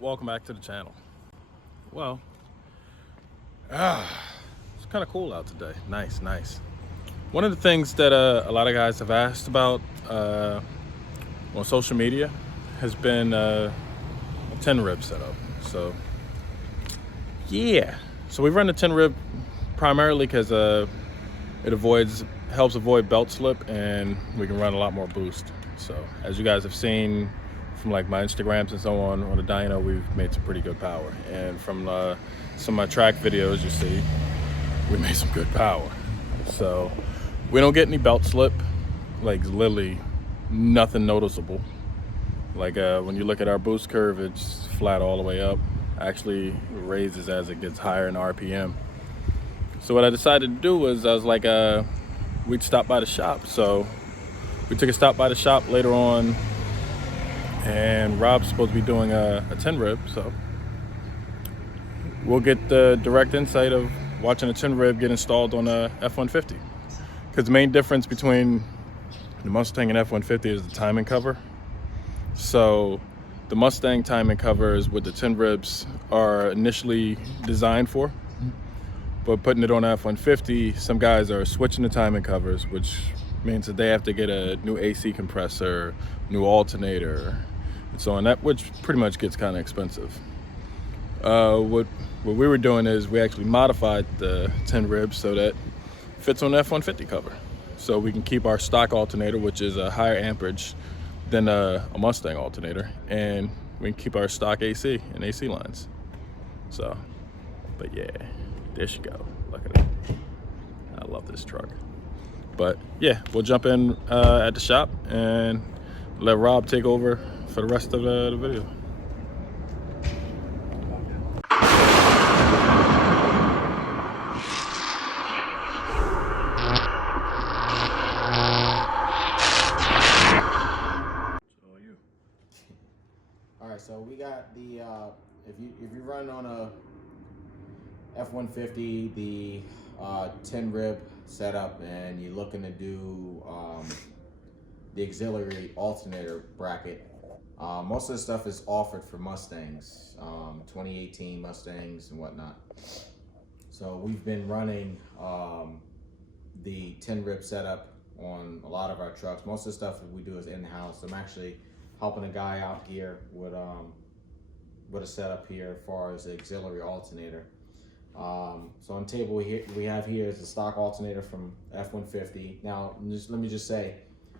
Welcome back to the channel. Well, it's kind of cool out today. Nice. One of the things that a lot of guys have asked about on social media has been a 10 rib setup. So yeah, so we run the 10 rib primarily because it helps avoid belt slip, and we can run a lot more boost. So as you guys have seen from like my Instagrams and so on the dyno, we've made some pretty good power, and from some of my track videos, you see we made some good power. So we don't get any belt slip, like literally nothing noticeable. Like when you look at our boost curve, it's flat all the way up. Actually raises as it gets higher in RPM. So what I decided to do was, I was like, we'd stop by the shop. So we took a stop by the shop later on, and Rob's supposed to be doing a 10 rib. So we'll get the direct insight of watching a 10 rib get installed on a F-150. Because the main difference between the Mustang and F-150 is the timing cover. So the Mustang timing cover is what the 10 ribs are initially designed for. But putting it on F-150, some guys are switching the timing covers, which means that they have to get a new AC compressor, new alternator, and so on, which pretty much gets kind of expensive. What we were doing is we actually modified the 10 ribs so that it fits on the F-150 cover. So we can keep our stock alternator, which is a higher amperage than a Mustang alternator, and we can keep our stock AC and AC lines. So, but yeah. There she go. Look at it. I love this truck. But yeah, we'll jump in at the shop and let Rob take over for the rest of the video. All right, so we got the if you run on a F-150, the 10 rib setup, and you're looking to do the auxiliary alternator bracket. Most of the stuff is offered for Mustangs, 2018 Mustangs and whatnot. So we've been running the 10 rib setup on a lot of our trucks. Most of the stuff that we do is in-house. I'm actually helping a guy out here with a setup here as far as the auxiliary alternator. So on the table we have here is the stock alternator from F-150. Now, let me just say,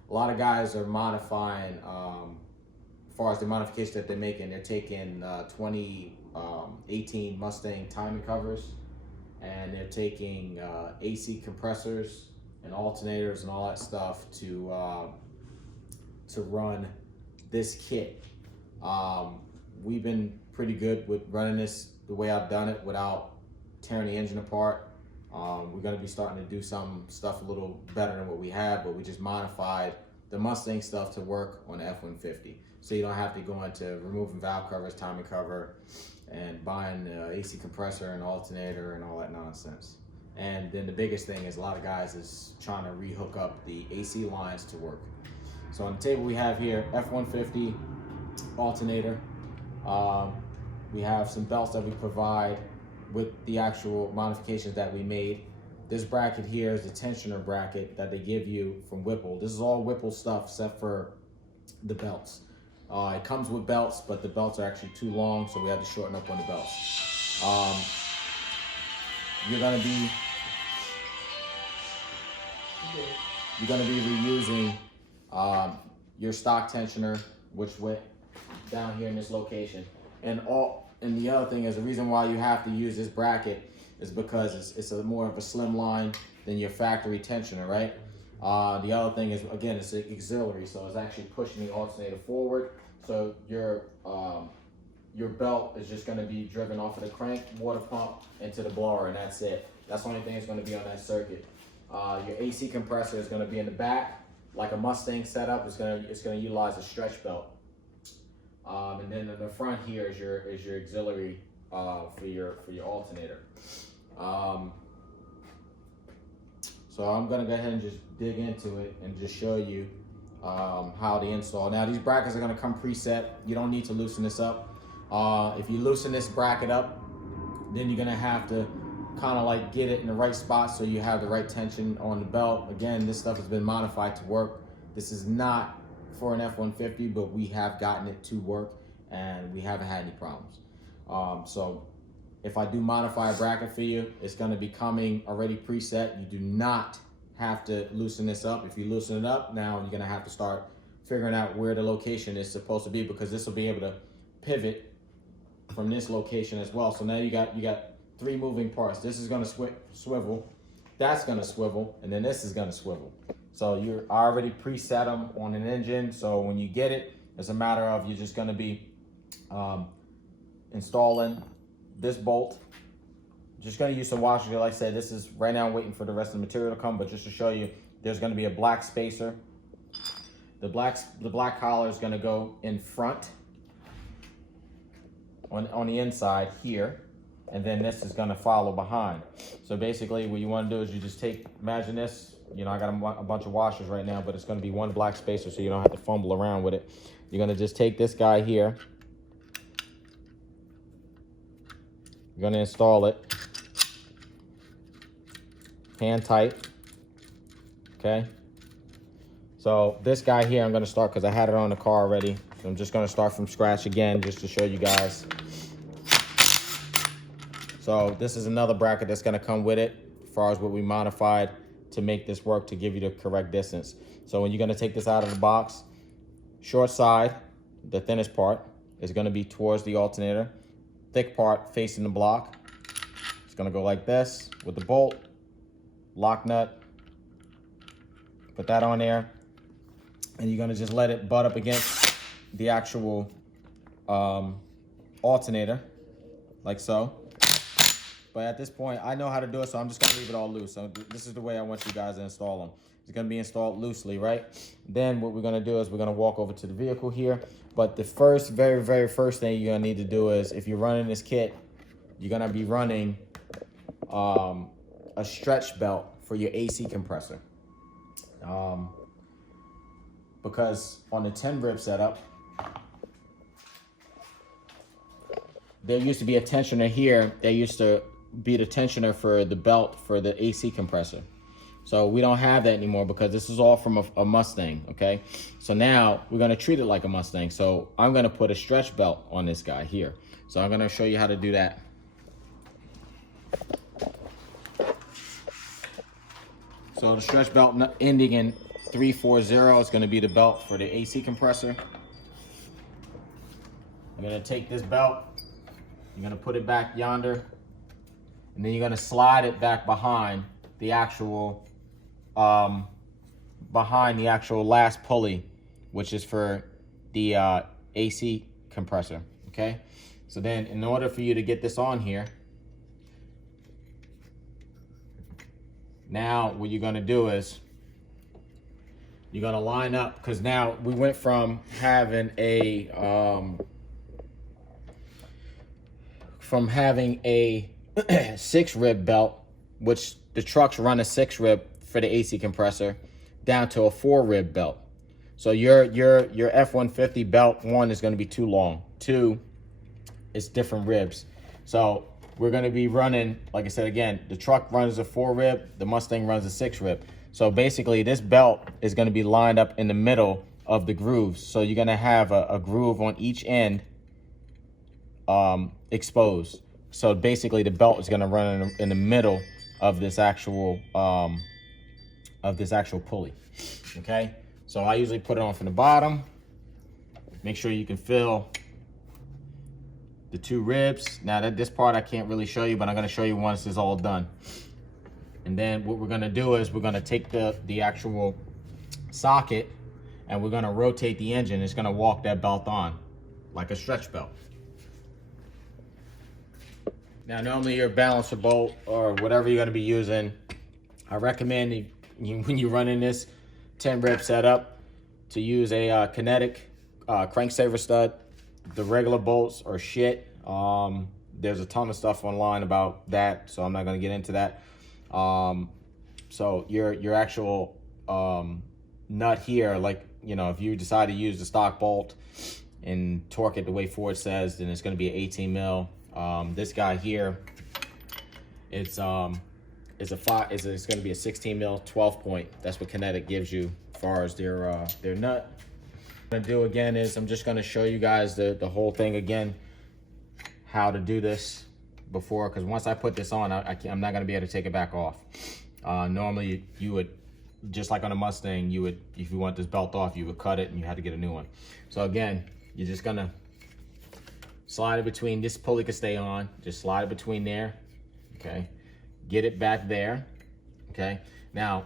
a lot of guys are modifying, as far as the modification that they're making, they're taking 2018 Mustang timing covers, and they're taking AC compressors and alternators and all that stuff to run this kit. We've been pretty good with running this the way I've done it without tearing the engine apart. We're going to be starting to do some stuff a little better than what we have, but we just modified the Mustang stuff to work on the F-150. So you don't have to go into removing valve covers, timing cover, and buying AC compressor and alternator and all that nonsense. And then the biggest thing is a lot of guys is trying to rehook up the AC lines to work. So on the table we have here F-150 alternator. We have some belts that we provide with the actual modifications that we made. This bracket here is the tensioner bracket that they give you from Whipple. This is all Whipple stuff except for the belts. It comes with belts, but the belts are actually too long, so we had to shorten up on the belts. You're gonna be reusing your stock tensioner, which went down here in this location, and the other thing is, the reason why you have to use this bracket is because it's a more of a slim line than your factory tensioner, right? The other thing is, again, it's auxiliary, so it's actually pushing the alternator forward. So your belt is just going to be driven off of the crank, water pump, into the blower, and that's it. That's the only thing that's going to be on that circuit. Your AC compressor is going to be in the back, like a Mustang setup. It's going to utilize a stretch belt. And then in the front here is your auxiliary for your alternator. So I'm gonna go ahead and just dig into it and just show you how to install. Now these brackets are gonna come preset. You don't need to loosen this up. If you loosen this bracket up, then you're gonna have to kind of like get it in the right spot so you have the right tension on the belt. Again, this stuff has been modified to work. This is not for an F-150, but we have gotten it to work and we haven't had any problems. So if I do modify a bracket for you, it's gonna be coming already preset. You do not have to loosen this up. If you loosen it up, now you're gonna have to start figuring out where the location is supposed to be, because this will be able to pivot from this location as well. So now you got 3 moving parts. This is gonna swivel, that's gonna swivel, and then this is gonna swivel. So you're already preset them on an engine. So when you get it, it's a matter of you're just gonna be installing this bolt. Just gonna use some washers. Like I said, this is right now I'm waiting for the rest of the material to come, but just to show you, there's gonna be a black spacer. The black collar is gonna go in front on the inside here, and then this is gonna follow behind. So basically what you wanna do is you just imagine this, you know, I got a bunch of washers right now, but it's gonna be one black spacer so you don't have to fumble around with it. You're gonna just take this guy here, you're gonna install it, hand tight, okay? So this guy here, I'm gonna start, because I had it on the car already. So I'm just gonna start from scratch again, just to show you guys. So this is another bracket that's gonna come with it, as far as what we modified to make this work, to give you the correct distance. So when you're gonna take this out of the box, short side, the thinnest part, is gonna be towards the alternator. Thick part facing the block. It's gonna go like this with the bolt, lock nut, put that on there, and you're gonna just let it butt up against the actual alternator, like so. But at this point, I know how to do it, so I'm just gonna leave it all loose. So this is the way I want you guys to install them. It's gonna be installed loosely, right? Then what we're gonna do is we're gonna walk over to the vehicle here. But the very first thing you're gonna need to do is, if you're running this kit, you're gonna be running a stretch belt for your AC compressor. Because on the 10 rib setup, there used to be a tensioner here. There used to be the tensioner for the belt for the AC compressor. So we don't have that anymore, because this is all from a Mustang, okay? So now we're gonna treat it like a Mustang. So I'm gonna put a stretch belt on this guy here. So I'm gonna show you how to do that. So the stretch belt ending in 340 is gonna be the belt for the AC compressor. I'm gonna take this belt, you're gonna put it back yonder, and then you're gonna slide it back behind the actual last pulley, which is for the AC compressor, okay? So then in order for you to get this on here, now what you're gonna do is you're gonna line up, because now we went from having a 6 rib belt, which the trucks run a 6 rib for the AC compressor, down to a 4 rib belt. So your F-150 belt, 1, is gonna be too long. 2, it's different ribs. So we're gonna be running, like I said again, the truck runs a 4 rib, the Mustang runs a 6 rib. So basically this belt is gonna be lined up in the middle of the grooves. So you're gonna have a groove on each end exposed. So basically the belt is gonna run in the middle of this actual pulley, okay? So I usually put it on from the bottom. Make sure you can feel the 2 ribs. Now this part I can't really show you, but I'm gonna show you once it's all done. And then what we're gonna do is we're gonna take the actual socket and we're gonna rotate the engine. It's gonna walk that belt on like a stretch belt. Now normally your balancer bolt or whatever you're gonna be using, I recommend when you run in this 10 rib setup to use a kinetic cranksaver stud. The regular bolts are shit. There's a ton of stuff online about that, so I'm not gonna get into that. So your actual nut here, like, you know, if you decide to use the stock bolt and torque it the way Ford says, then it's going to be an 18 mil. This guy here, it's going to be a 16 mil 12 point. That's what Kinetic gives you as far as their nut. What I'm gonna do again is I'm just going to show you guys the whole thing again, how to do this before, because once I put this on, I'm not going to be able to take it back off. Normally you would, just like on a Mustang, you would, if you want this belt off, you would cut it and you had to get a new one. So again, you're just gonna slide it between, this pulley can stay on, just slide it between there, okay? Get it back there, okay? Now,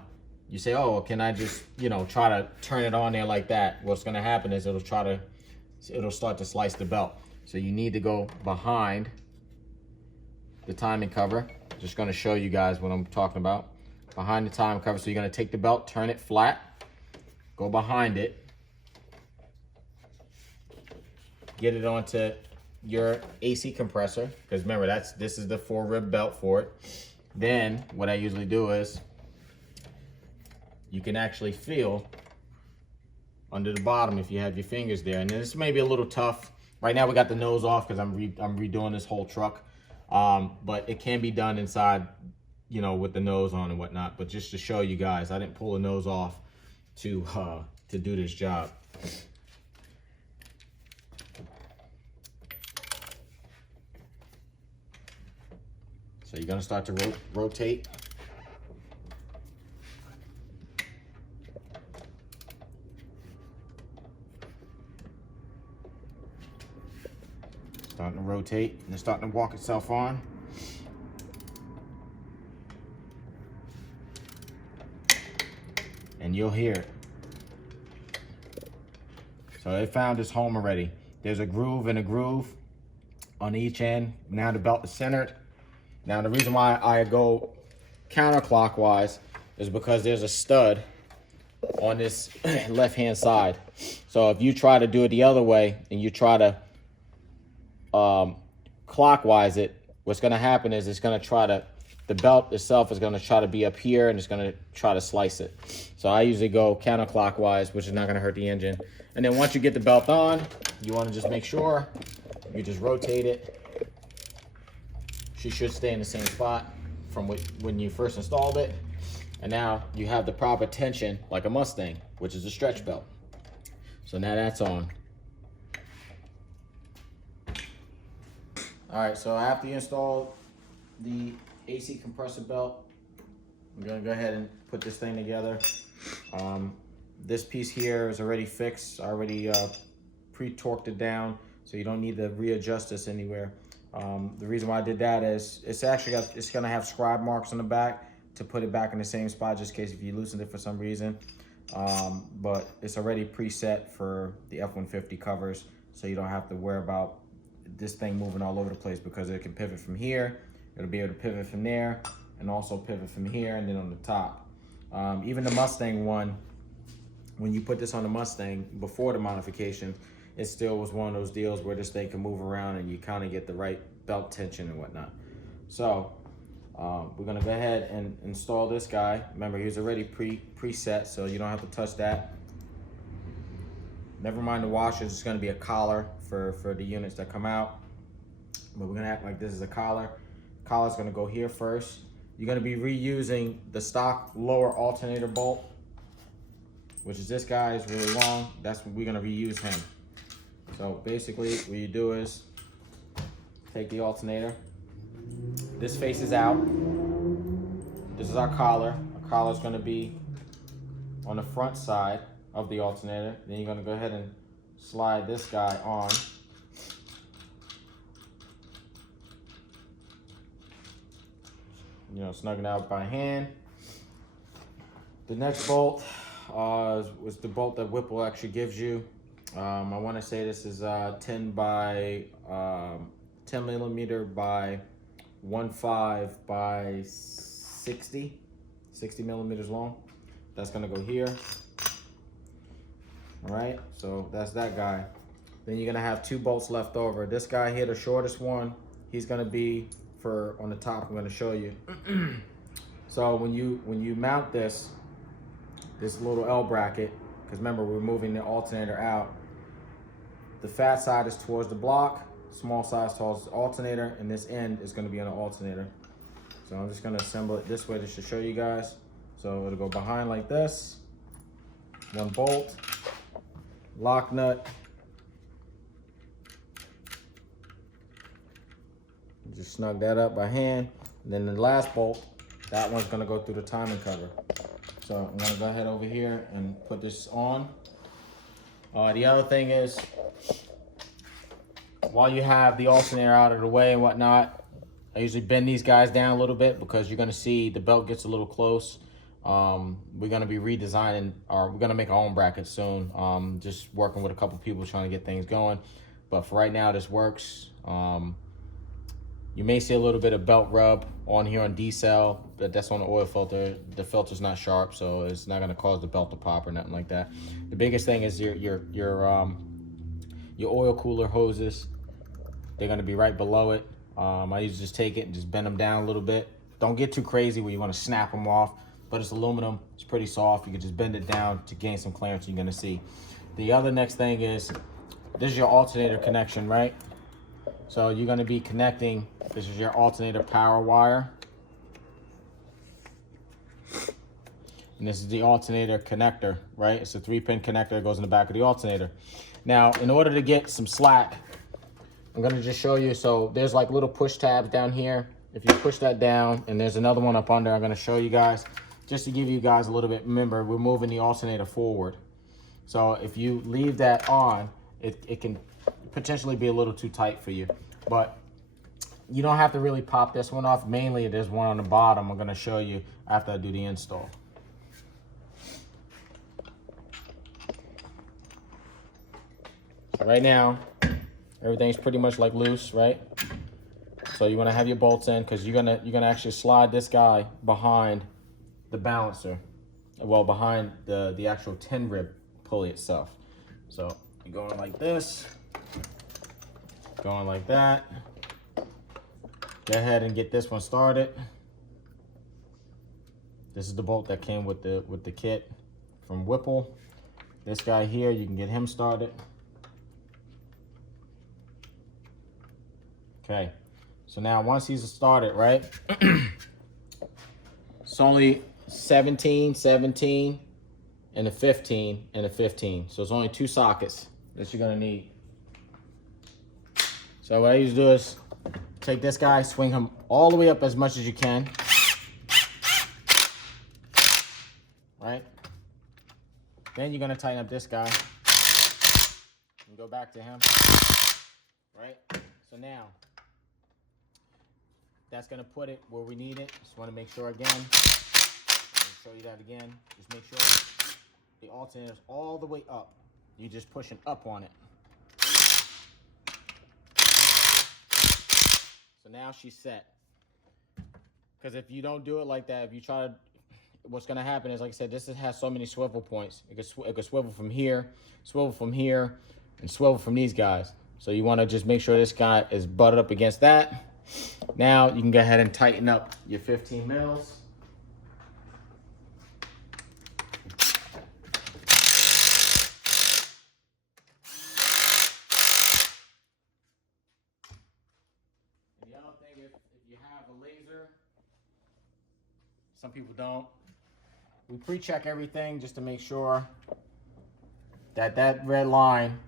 you say, oh, can I just, you know, try to turn it on there like that? What's gonna happen is it'll start to slice the belt. So you need to go behind the timing cover. Just gonna show you guys what I'm talking about. Behind the timing cover, so you're gonna take the belt, turn it flat, go behind it, get it onto your AC compressor, because remember, this is the 4-rib belt for it. Then what I usually do is you can actually feel under the bottom if you have your fingers there. And this may be a little tough. Right now we got the nose off because I'm redoing this whole truck. But it can be done inside, you know, with the nose on and whatnot. But just to show you guys, I didn't pull the nose off to do this job. So you're gonna start to rotate. Starting to rotate, and it's starting to walk itself on. And you'll hear it. So it found its home already. There's a groove and a groove on each end. Now the belt is centered. Now the reason why I go counterclockwise is because there's a stud on this left-hand side. So if you try to do it the other way and you try to clockwise it, what's going to happen is it's going to try to, the belt itself is going to try to be up here and it's going to try to slice it. So I usually go counterclockwise, which is not going to hurt the engine. And then once you get the belt on, you want to just make sure you just rotate it. She should stay in the same spot from when you first installed it. And now you have the proper tension like a Mustang, which is a stretch belt. So now that's on. All right, so after you install the AC compressor belt, I'm gonna go ahead and put this thing together. This piece here is already fixed, already pre-torqued it down, so you don't need to readjust this anywhere. The reason why I did that is it's gonna have scribe marks on the back to put it back in the same spot, just in case if you loosened it for some reason. But it's already preset for the F-150 covers, so you don't have to worry about this thing moving all over the place, because it can pivot from here, it'll be able to pivot from there, and also pivot from here and then on the top. Even the Mustang one, when you put this on the Mustang before the modification, it still was one of those deals where this thing can move around and you kind of get the right belt tension and whatnot. So we're gonna go ahead and install this guy. Remember, he's already preset, so you don't have to touch that. Never mind the washers, it's gonna be a collar for the units that come out. But we're gonna act like this is a collar. Collar's gonna go here first. You're gonna be reusing the stock lower alternator bolt, which is this guy, is really long. That's what we're gonna reuse him. So basically what you do is take the alternator. This faces out. This is our collar. Our collar is gonna be on the front side of the alternator. Then you're gonna go ahead and slide this guy on. You know, snug it out by hand. The next bolt was the bolt that Whipple actually gives you. I want to say this is 10 millimeter by 1.5 by 60 millimeters long. That's gonna go here. All right, so that's that guy. Then you're gonna have 2 bolts left over. This guy here, the shortest one, he's gonna be for on the top. I'm gonna show you. So when you mount this little L bracket, because remember we're moving the alternator out, The fat side is towards the block, small side is towards the alternator, and this end is gonna be on the alternator. So I'm just gonna assemble it this way just to show you guys. So it'll go behind like this, one bolt, lock nut. Just snug that up by hand. And then the last bolt, that one's gonna go through the timing cover. So I'm gonna go ahead over here and put this on. The other thing is, while you have the alternator out of the way and whatnot, I usually bend these guys down a little bit because you're gonna see the belt gets a little close. We're gonna be redesigning, or we're gonna make our own brackets soon. Just working with a couple people trying to get things going. But for right now, this works. You may see a little bit of belt rub on here on D-cell, but that's on the oil filter. The filter's not sharp, so it's not gonna cause the belt to pop or nothing like that. The biggest thing is your oil cooler hoses. They're gonna be right below it. I usually just take it and just bend them down a little bit. Don't get too crazy where you wanna snap them off, but it's aluminum, it's pretty soft. You can just bend it down to gain some clearance, you're gonna see. The other next thing is, this is your alternator connection, right? So you're gonna be connecting, this is your alternator power wire. And this is the alternator connector, right? It's a 3-pin connector that goes in the back of the alternator. Now, in order to get some slack, I'm gonna just show you, so there's like little push tabs down here. If you push that down, and there's another one up under, I'm gonna show you guys, just to give you guys a little bit, remember, we're moving the alternator forward. So if you leave that on, it can potentially be a little too tight for you, but you don't have to really pop this one off. Mainly there's one on the bottom I'm gonna show you after I do the install. So right now, everything's pretty much like loose, right? So you wanna have your bolts in, because you're gonna actually slide this guy behind the balancer. Well, behind the actual 10 rib pulley itself. So you're going like this, going like that. Go ahead and get this one started. This is the bolt that came with the kit from Whipple. This guy here, you can get him started. Okay, so now once he's started, right? It's only 17, 17, and a 15, and a 15. So it's only 2 sockets that you're gonna need. So what I usually do is take this guy, swing him all the way up as much as you can. Right? Then you're gonna tighten up this guy and go back to him. Right? So now, that's gonna put it where we need it. Just wanna make sure again. I'll show you that again. Just make sure the alternator is all the way up. You're just pushing up on it. So now she's set. Because if you don't do it like that, if you try to, what's gonna happen is, like I said, this has so many swivel points. It could swivel from here, and swivel from these guys. So you wanna just make sure this guy is butted up against that. Now you can go ahead and tighten up your 15 mils. And the other thing, if you have a laser, some people don't, we pre-check everything just to make sure that that red line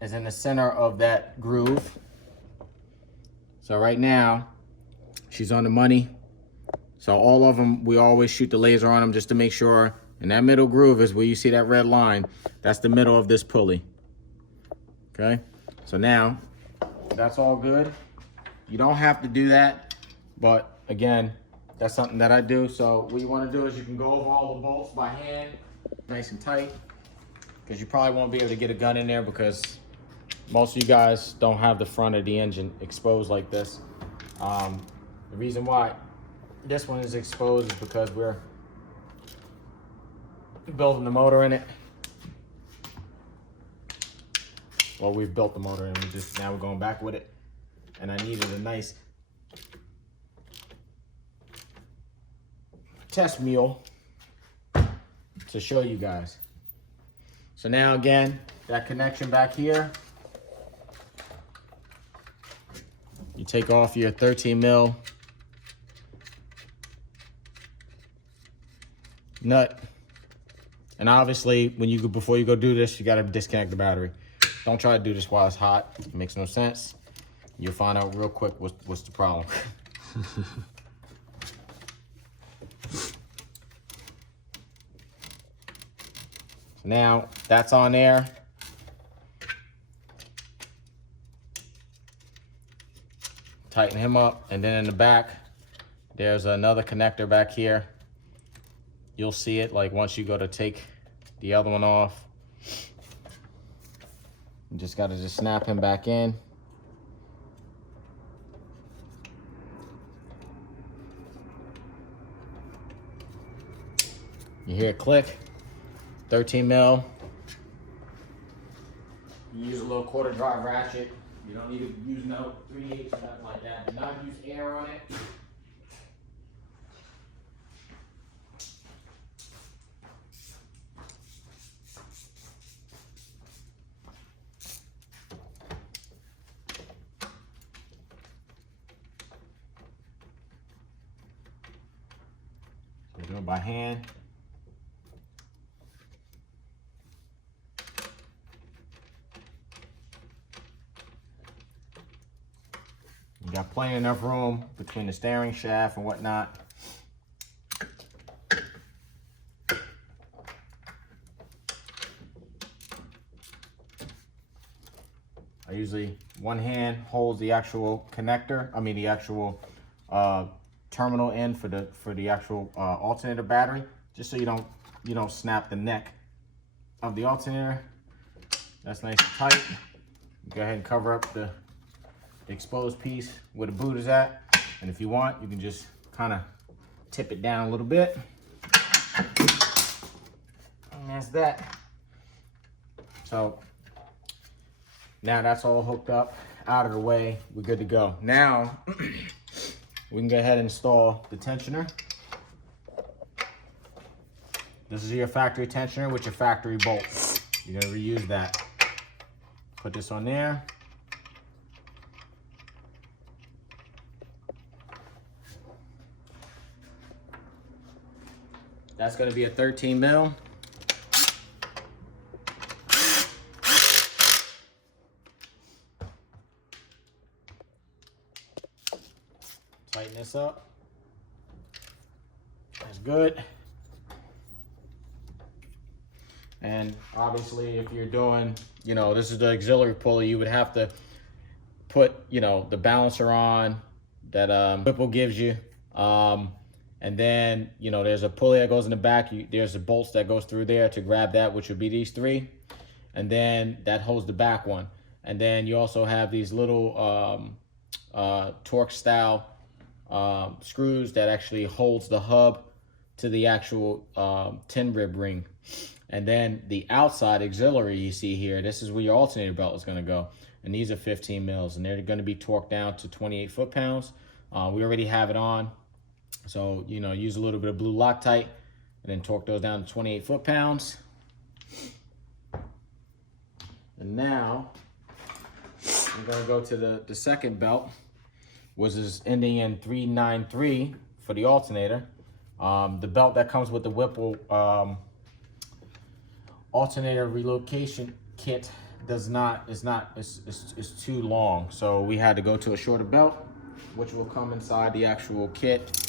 is in the center of that groove. So right now, she's on the money. So all of them, we always shoot the laser on them just to make sure. And that middle groove is where you see that red line. That's the middle of this pulley. Okay? So now, that's all good. You don't have to do that. But again, that's something that I do. So what you want to do is you can go over all the bolts by hand, nice and tight. Because you probably won't be able to get a gun in there because most of you guys don't have the front of the engine exposed like this. The reason why this one is exposed is because we're building the motor in it. Well, we've built the motor and now we're going back with it. And I needed a nice test mule to show you guys. So now again, that connection back here, take off your 13 mil nut. And obviously, before you go do this, you gotta disconnect the battery. Don't try to do this while it's hot. It makes no sense. You'll find out real quick what's the problem. Now, that's on there. Tighten him up, and then in the back, there's another connector back here. You'll see it like once you go to take the other one off. You just gotta snap him back in. You hear it click. 13 mil. You use a little quarter drive ratchet. You don't need to use no 3/8 or nothing like that. Do not use air on it. So do it by hand. You got plenty enough room between the steering shaft and whatnot. I usually, one hand holds the actual connector, the actual terminal in for the actual alternator battery, just so you don't snap the neck of the alternator. That's nice and tight. Go ahead and cover up the exposed piece where the boot is at, and if you want, you can just kind of tip it down a little bit, and that's that. So now that's all hooked up, out of the way, we're good to go. Now we can go ahead and install the tensioner. This is your factory tensioner with your factory bolt. You're gonna reuse that. Put this on there. That's gonna be a 13 mil. Tighten this up. That's good. And obviously if you're doing, this is the auxiliary pulley, you would have to put, the balancer on that Whipple gives you. And then, there's a pulley that goes in the back. There's a bolts that goes through there to grab that, which would be these three. And then that holds the back one. And then you also have these little torque style screws that actually holds the hub to the actual 10 rib ring. And then the outside auxiliary you see here, this is where your alternator belt is going to go. And these are 15 mils, and they're going to be torqued down to 28 foot-pounds. We already have it on. So, use a little bit of blue Loctite and then torque those down to 28 foot-pounds. And now I'm going to go to the second belt, which is ending in 393 for the alternator. The belt that comes with the Whipple alternator relocation kit is too long. So we had to go to a shorter belt, which will come inside the actual kit.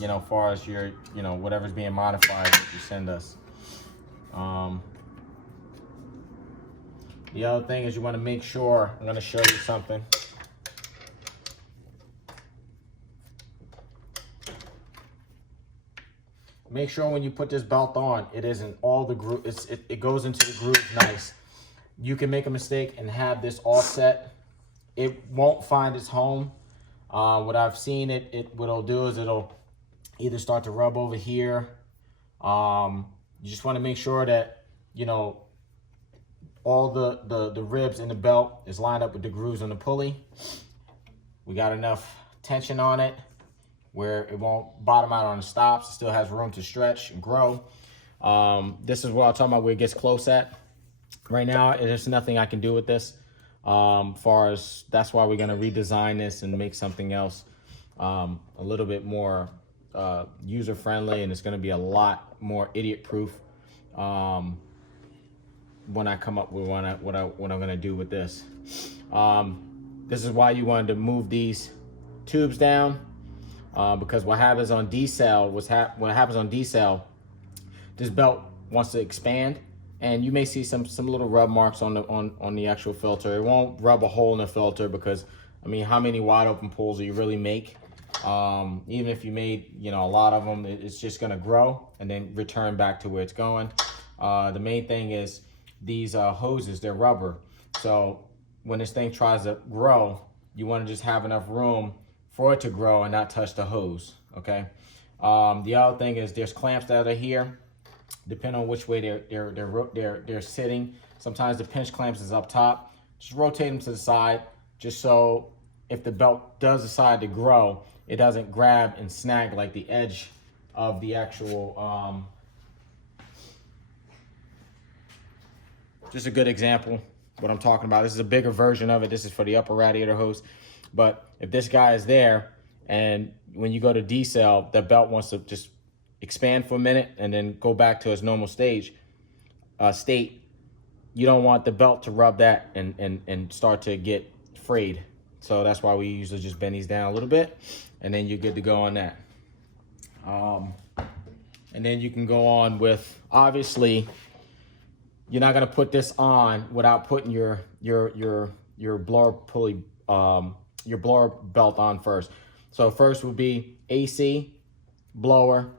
As far as your, whatever's being modified, you send us. The other thing is you want to make sure, I'm going to show you something. Make sure when you put this belt on, it isn't all the groove, it goes into the groove nice. You can make a mistake and have this offset. It won't find its home. What I've seen what it'll do is it'll either start to rub over here. You just want to make sure that, all the ribs in the belt is lined up with the grooves on the pulley. We got enough tension on it where it won't bottom out on the stops. It still has room to stretch and grow. This is what I'm talking about, where it gets close at. Right now, there's nothing I can do with this. Far as that's why we're gonna redesign this and make something else a little bit more user friendly, and it's gonna be a lot more idiot proof when I come up with what I'm gonna do with this. This is why you wanted to move these tubes down, because what happens on decel, what happens on decel, this belt wants to expand, and you may see some little rub marks on the actual filter. It won't rub a hole in the filter because, I mean, how many wide open pulls do you really make? Even if you made, you know, a lot of them, it's just gonna grow and then return back to where it's going. The main thing is these hoses, they're rubber. So when this thing tries to grow, you wanna just have enough room for it to grow and not touch the hose, okay? The other thing is there's clamps that are here. Depending on which way they're sitting. Sometimes the pinch clamps is up top. Just rotate them to the side, just so if the belt does decide to grow, it doesn't grab and snag like the edge of the actual, just a good example what I'm talking about. This is a bigger version of it. This is for the upper radiator hose. But if this guy is there, and when you go to decel, the belt wants to just expand for a minute and then go back to its normal state, you don't want the belt to rub that and start to get frayed. So that's why we usually just bend these down a little bit, and then you're good to go on that. And then you can go on with, obviously, you're not gonna put this on without putting your blower pulley, your blower belt on first. So first would be AC, blower,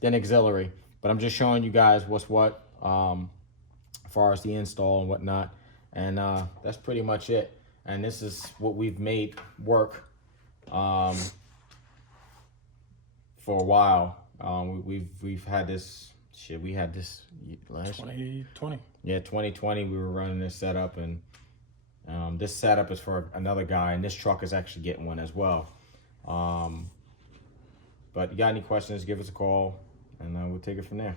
then auxiliary. But I'm just showing you guys what's what as far as the install and whatnot. And that's pretty much it. And this is what we've made work for a while. We've had this shit. We had this last 2020. Yeah, 2020 we were running this setup, and this setup is for another guy, and this truck is actually getting one as well. But you got any questions, give us a call, and we'll take it from there.